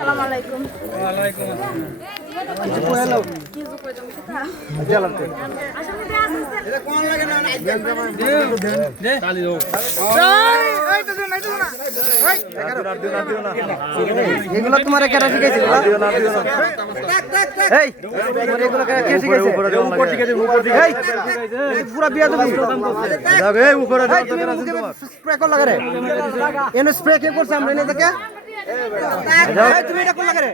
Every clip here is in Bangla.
আসসালামু আলাইকুম। ওয়ালাইকুম আসসালাম। কিছু কই হলো কিছু কই তুমি কথা জ্বালাতে আসলে দেয়া আছে এটা কোন লাগে না দে তালি দাও। এই তো না এগুলো তোমার কেন শিখাইছিল এই তোমার এগুলো কে শিখাইছে উপর থেকে এই পুরো বিয়া তুমি যাবে উপরে স্প্রে কর লাগা রে এনে স্প্রে কে করছ আমরা এনে থেকে এই তুমি এটা কোন লাগা রে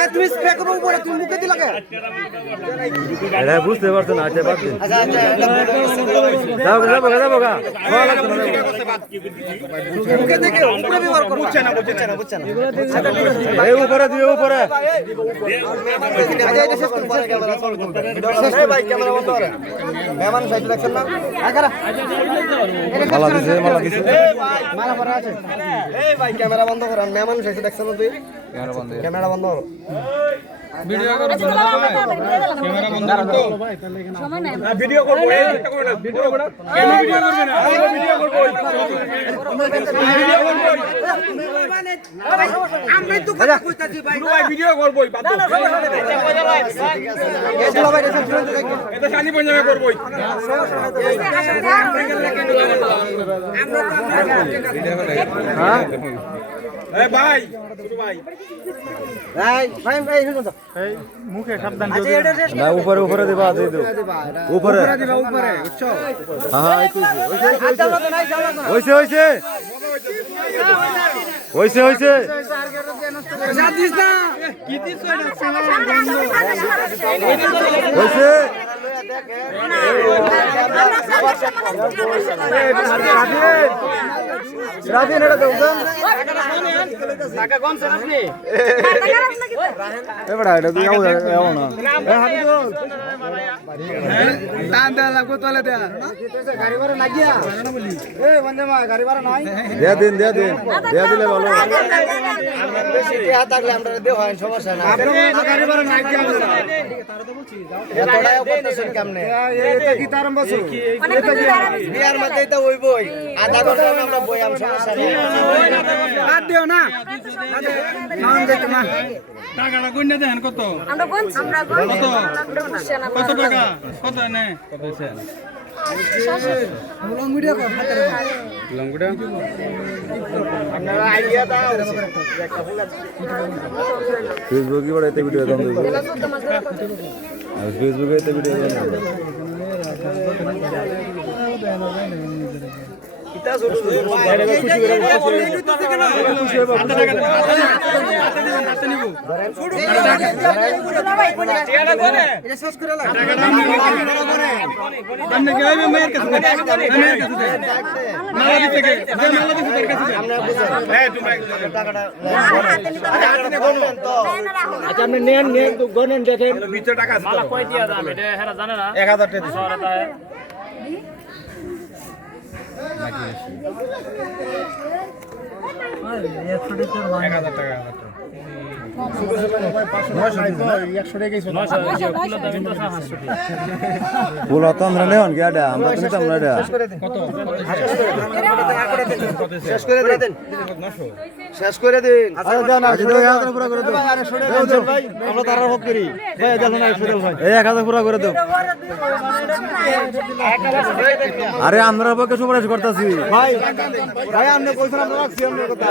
এই তুমি স্প্রে করো উপরে তুমি মুখে দি লাগা এটা বুঝতে পারছ না আচ্ছা বাদ দিন আচ্ছা যাও যাও গা ভালো লাগছে না মুখে দেখে উপরে ব্যবহার করো বুঝছ না এই উপরে দিও উপরে আচ্ছা এটা শেষ করো পরে ক্যামেরা চালু করো শেষ ভাই ক্যামেরা বন্ধ করো মেহমান সাইড রাখছেন না আগারা মালা দিছে মারা পড়া আছে এই ভাই ক্যামেরা বন্ধ করেন মেহমান সাইড রাখছেন না তুই ক্যামেরা বন্ধ করো ভিডিও করো ক্যামেরা বন্ধ করো তো সময় নাই ভিডিও করব এই একটা করে না ভিডিও করব কেন ভিডিও করবে না আমরা ভিডিও করব আমি তো কথা কইতাছি ভাই ভাই ভিডিও করবই বাদ দাও এই চলো ভাই রেসেপ শুনতে দেখো এটা শালি পঞ্জাবে করবই হ্যাঁ এই ভাই ছোট ভাই ভাই শুনো তো মুখে সাবধান আচ্ছা এটা শেষ না উপরে উপরে দিবা আছে দিও উপরে দিবা উপরে বুঝছো হ্যাঁ এই আচ্ছা মত নাই চলো না হইছে হইছে দিস না কি দিছ হইছে রাধে নেড়া দাও টাকা কম স্যার আপনি এ বড়া এটা তুই আও না এ হাবি তো টান দেয়া লাগবো তোলে দেয়া গাড়ি ভাড়া না গিয়া এই বন্ধে মা গাড়ি ভাড়া নাই দে দিলে ভালো আমরা বেশি টিয়া থাকলে আমরা দেও হয় সমস্যা না আপনারা গাড়ি ভাড়া নাই গিয়া এতটাও করতেছেন কেমনে এটা কি তারম বসু বিয়ার মধ্যে তো হইবই আধা ঘন্টা আমরা বইয়াম সমস্যা নাই বাদ দিও না নাম দেখো না টাকাটা কইনা দেন কত আমরা কোন আমরা কোন কত টাকা কত নে কত হইছে লং ভিডিও কর হাতে লঙ্গুটা আপনারা আইডিয়া দাও ফেসবুকে বড় এতে ভিডিও দাম দেব আর ফেসবুকে এতে ভিডিও দাম দেব ইতা ছোট খুশি হবে এটা শেষ করে লাগ আপনি গাইবে মেয়ের কাছে মেয়ের কাছে মালা দিতে গে মালা দিতে তোর কাছে আমরা বুঝাই এই তুমি টাকাটা আচ্ছা আপনি নেন তো গনেন দেখেন ভিতরে টাকা আছে মালা কই দিয়া দাম এটা হেরা জানে না 1000 টাকা শহরে তা বলো তো আমরা নেন গাডা আমরা তো নিতাম না এটা শেষ করে দেন শেষ করে দিন আচ্ছা দাও না আচ্ছা দাও 1000 পুরো করে দাও ভাই আমরা তারা ভোগ করি ভাই জানো না সুরেল ভাই এই 1000 পুরো করে দাও আরে আমরা পক্ষে সুপারিশ করতেছি ভাই ভাই আপনি কইছেন আমরা রাখছি আপনার কথা